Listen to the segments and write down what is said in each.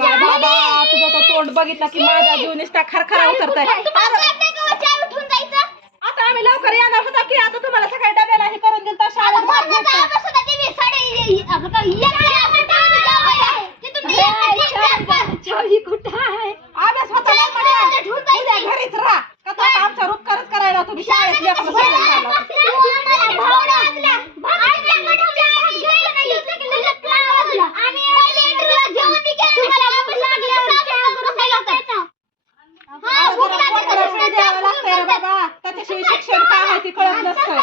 बाबा तुझं तो तोंड बघितला की माझा जीव निसता खरखरा उतरताय तुम्हाला कळतंय का वर चावी ठेवून जायचं? आता आम्ही लवकर येणार होता की आता तुम्हाला सकाळी डब्याला हे करून दिलं तर आता शाळेत वरनं जायला सुद्धा ते वीस साडे- आपलं काय एक लाखाचं काम जावं आहे. तिथून ते एक ते एक जास्त. अभ्यास होता नाही म्हणे. उद्या घरीच राहा का तो आता आमचा उपकारच करायला तुम्ही शाळेत लेकरं सोडून चालला. आता जरा पोटाला वेळ द्यावा लागतंय रे बाबा त्याच्याशिवाय शिक्षण काय आहे ते कळत नसतं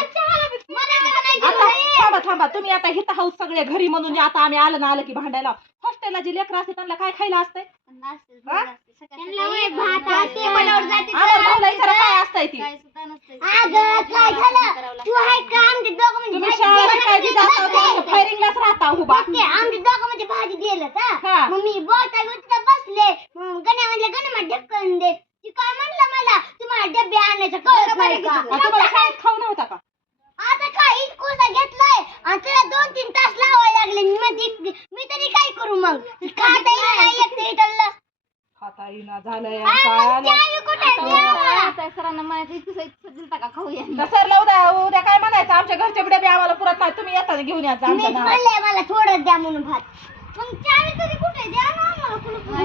आता थांबा थांबा तुम्ही आता सगळे घरी म्हणून आता आम्ही आलं ना आलं की भांडायला. हॉस्टेलला जे लेकरं असते त्यांना काय खायला असतंय? आम्हाला भाऊला विचारा काय असतंय ती? तुम्ही जाता फायरिंगलाच राहता उभा. आमच्या दोघांमध्ये भाजी दिलं हा. का मग मी बोटा तिथं बसले. मग गण्या म्हणले गण्या ढक्कन दे. ती काय म्हणलं मला? तुम्हाला डबे आणायचं कळत नाही का? आणि तुम्हाला शाळेत खाऊ नव्हता का? आता काय इतकुसा घेतलाय? आणि त्याला दोन तीन तास लागले मी तरी काय करू मग खाता येईना नाही ते इथलं. खाता येईना झालंय काय आलं? चावी कुठे आहे? द्या मला. तर सरला उद्या उद्या काय म्हणायचं आमच्या घरचे बिडे बी आम्हाला पुरत नाही तुम्ही येता घेऊन यायचं मी आमच्या नावात म्हणलंय मला थोडं द्या म्हणून भात मग चावी तरी कुठे? द्या ना आम्हाला कुलूप उघडा.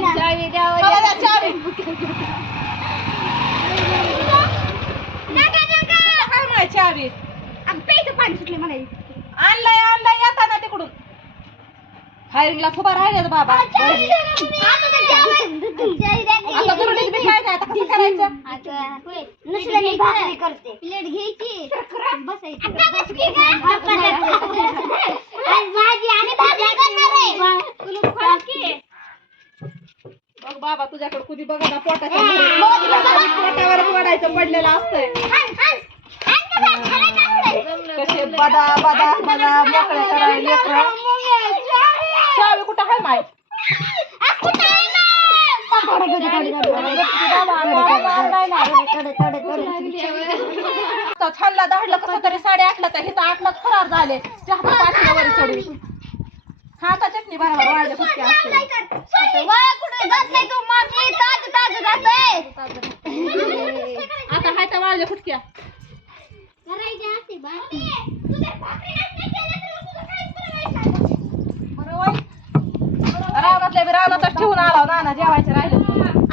मला द्या चावी. नका, नका. काय म्हणाय चावी आ, प्यायचं पाणी सुटले म्हणायचं आणलंय आणलंय फायरिंगला उभा राहिलेत बाबा. आता दुरुडीत बी काय आता कसं करायचं नसल्याने भाकरी करते प्लेट घ्यायची बसायची. बघ बाबा तुझ्याकडे कुणी बघा ना पोटाच्या. पोटावर पडायचं पडलेलं असतंय. कसे बदा बदा बदा मोकळे करायला ना? आता छानला धाडलं कसं तरी साडे आठला तर हिथं आठलाच फरार झाले चहा पाचला वर चढून हा आता चटणी बरोबर वाढले कुठे असते वा, कुठं जात नाही तू माझी ताज ताज जातंय. आता हाय तर वाढले फुटक्या बरं वाई. रावणातल्या बी रावणातच ठेवून आला नाना जेवायचे राहिले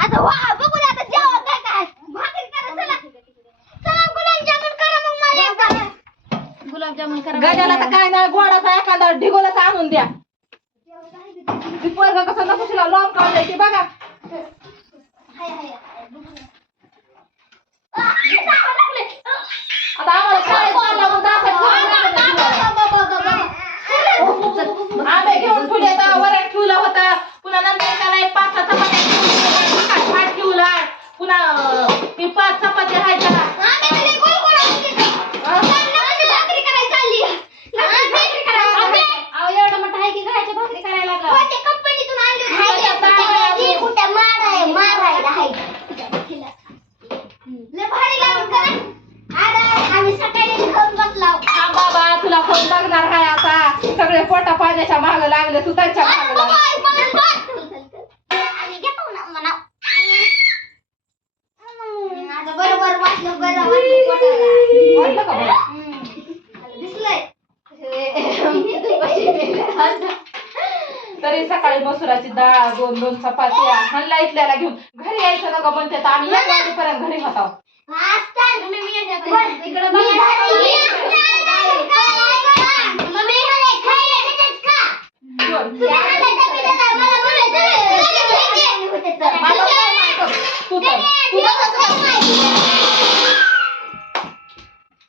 आता वा बघू दे आता जेवण काय काय भाकरी करा चला चला गुलाबजामुन करा मग मला एक. गुलाबजामुन करा गड्याला तर काय नाही गोडाचा एखादा ढिगोलाचा आणून द्या ती पोरग कसं नको तिला लॉंग काढलंय ते बघा आ, जावं लागले. आता आम्हाला शाळेत चालला मग दाखल आंबे घेऊन ठेवले आता वरण ठेवलं होतं पुन्हा नंतर त्याला एक पाच सहा चपात्या ठेवल्या, भात ठेवलाय पुन्हा अं, ती पाच चपात्या आहेत त्याला आम्ही तर लई गोड गोड आवडते का? त्यांना कशी भाकरी करायला चालली? लगेच भाकरी करायला चालली. अहो एवढं मोठं आहे की घराची भाकरी करायला लागला कोणत्या कंपनीतून आणली होती? ती कुठं माराय- मारायला आहे. लय भारी लागून करा. अरे, आम्ही सकाळी खाऊन बसलाव. हा बाबा तुला फोन लागणार आहे आता. सगळे पोटा पाण्याच्या माग लागले तू त्यांच्या अरे माग बाबा, लागले मला बस. आम्ही घेतो ना म्हणा. हम्म, आता बरोबर वाटलं बरं वाटलं पोटाला. वाटलं का बरं? हम्म, दिसलंय तरी सकाळी मसुराची डाळ दोन दोन चपात्या हल्ला इथल्याला घेऊन. घरी यायचं नका म्हणते तर आम्ही एक वाजेपर्यंत घरी होतो?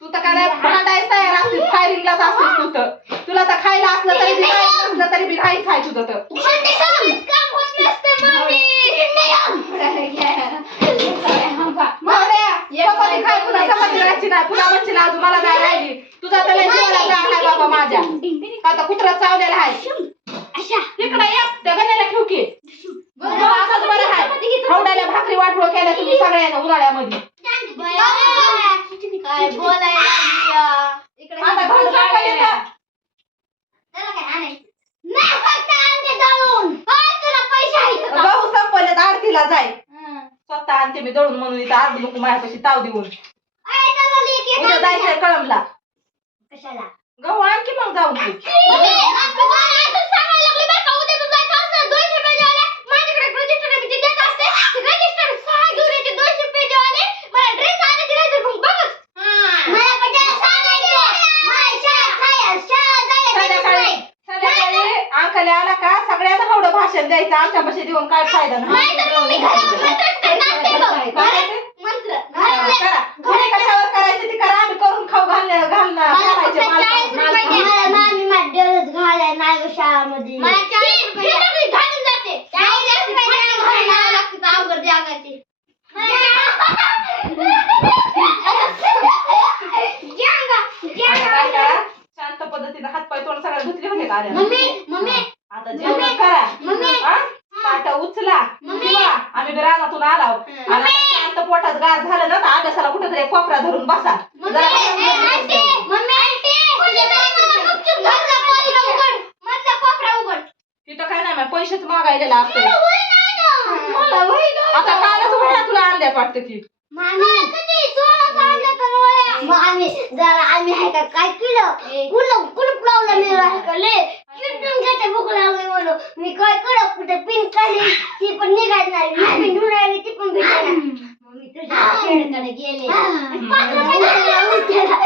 तू तर काय भांडायच? फायरिंगलाच असतेस तू तर तुला तर खायला असलं तरी बी नाही नसलं तरी बी आहे तुझं तर. मला नाही राहिली. तुझा त्याला जीवाला जाळ आहे बाबा माझ्या. आता कुत्रा चावलेला आहे. अशा. तिकडे ये त्या गण्याला ठेव की. बरं, असंच बरं आहे. खवड्याला भाकरी वाटवळ केल्या तुम्ही सगळ्यांना उन्हाळ्यामध्ये. काय बोलायला लागली या. इकडे आता घर सांभाळायचं. त्याला काय आणायचं? नाही, घरीला जाय. स्वतः आणते मी दळून म्हणून इथं अर्ध नको माझ्यापाशी ताव देऊन. उद्या. जायचंय कळमला कशाला? गहू आणखी मग जाऊ तू मम्मी, आपण मला असं सांगायला लागले बरं का, उद्या तू जायचं असलं, दोनशे पेजवाले, माझ्याकडे register आहे, मी ते देत असते. ते register सहा घेऊन यायचे, दोनशे पेजवाले. मला dress आणायचे नाही तर मग बघच. मला कशाला सांगायचं? मला शाळा- शाळा- शाळा जायला गरज संध्याकाळी नाही. संध्याकाळी अंकले आला का सगळ्यांना एवढं भाषण द्यायचं आमच्यापाशी देऊन काय फायदा नाही तर मग मी घरात मंत्रच करत असते बघ. काय ते? मंत्र. करा घरी कशावर करायचं ते करा आम्ही करून खाऊ घालणे घालणं मला फक्त रुपये द्या. मला मामी माझ्यावरच घालाय नाही गं शाळामध्ये. मला चाळीस रुपये द्या. घालून जाते. चाळीस रुपये द्या, घालायला लागतं अवघड जागाची. जागा, आता जागा. काय करा शांत पद्धतीने हातपाय तोंड सगळ्या धुतले होते का आल्या मम्मी मम्मी आता जेवण करा मम्मी. हा? ताटं उचला मम्मी. किंवा रानातून आलाव. आणि आता शांत पोटात गार झालं ना तर अभ्यासाला कुठेतरी कोपरा धरून बसा. तिथं काय नाही पैसेच मागायला असते मला वही नाही ना. मला वही नाही आता ना. कालच वह्या तुला आणल्यात वाटतं वया. मग आम्ही जरा आम्ही आहे का काय केलं? कुलूप कुलूप लावलं मी घेते भूक लागली म्हणून मी काय केलं कुठे पिन काढली ती पण नाही मी पिन ढुंढायली ती पण मी तुझ्या गेले पाच रुपये उठला.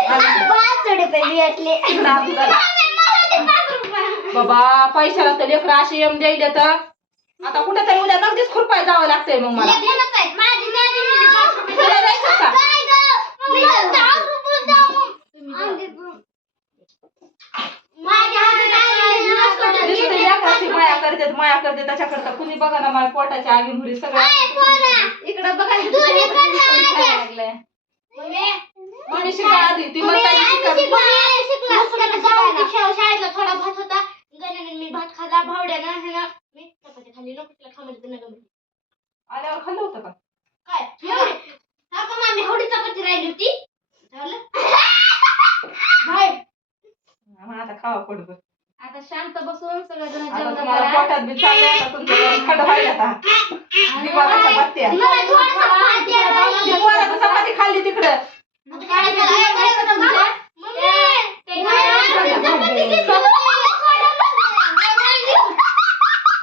पाच रुपये भेटले इकडं आपण करा. मामी, मला दे पाच रुपये. बाबा पैशाला तर लेकरं अशी एम द्यायला तर आता कुठे तरी उद्या नगदीच खुरपाय जावं लागतंय मग मला आहेत. माझी माझी मुलगी पाच रुपये तुला जायचं का? काय गं? मी दहा रुपये द्या मग. आणते पण. माझ्या हातात आहे, नसतं नुसतं घेतलं लेकराची पाच माया रुपये. करतात माया करते त्याच्याकरता कुणी बघा ना माझ्या पोटाच्या आगी सगळं? इकडं बघा. लागलंय. मम्मी, आधी ती शा- शाळेतला थोडा भात होता. गण्याने मी भात खाल्ला भावड्यानं आहे ना. मी चपाती खाल्ली नको तिला खामध्ये नका. आल्यावर खाल्लं होतं का? काय? हा का मामी एवढी चपाती राहिली होती? झालं? आता खावा पडत शांत बसून सगळेजण आता जेवण तुम्हाला करा पोटात बी चाललंय आता तुमचं खंड व्हायला आता दिवाळाच्या बत्त्या मला थोडंसं भात द्या ती राहिलं. पोरानं चपाती खाल्ली तिकडं आता काय झालं? काय झालं तुमच्या? मम्मी, ते मला काय चपाती दिली.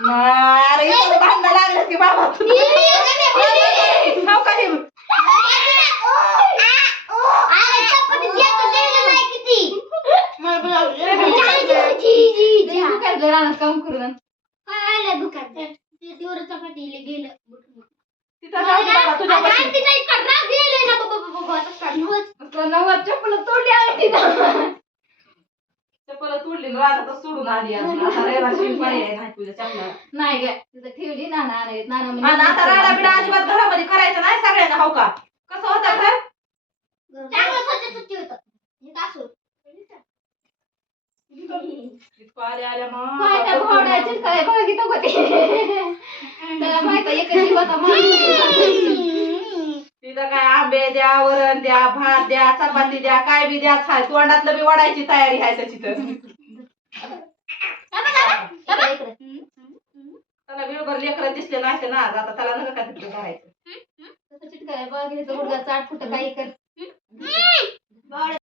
अरे इथं भांडणं लागलं की बाबा तुम्ही का हे? अरे चपाती देतो, दिलं नाही किती. जी, जी, जी. तू काय काय आलं दुकान? ते तेवढं चपाती इले गेलं. तिथं जाऊ दे बाबा तुझ्यापाशी आणि तिला इतका राग गेलाय ना, बाबा, बाबा, बाबा, आता काढूनच. नव्वद चप्पल तोडली आहे तिथं चप्पल तोडली न रानातच सोडून आली अजून आता रविवारची पर्याय नाही तुझ्या चपला नाही काय तिथं ठेवली नाना नाना आता राडा बिडा अजिबात घरामध्ये करायचं नाही सगळ्यांना हो का कसं होतं घर चांगलं स्वच्छ स्वच्छ होतं. हे का असं? इतकं आल्या आल्या काय होते. त्याला माहीत. तिथं काय आंबे द्या वरण द्या भात द्या चपाती द्या काय बी द्या खाय तोंडातलं बी वडायची तयारी आहे त्याची तर. त्याला वेळभर लेकरं दिसले नाही ना आज आता त्याला नका का तिकडे करायचं तसं चिटकाय बघ चाट कुठं काही कर.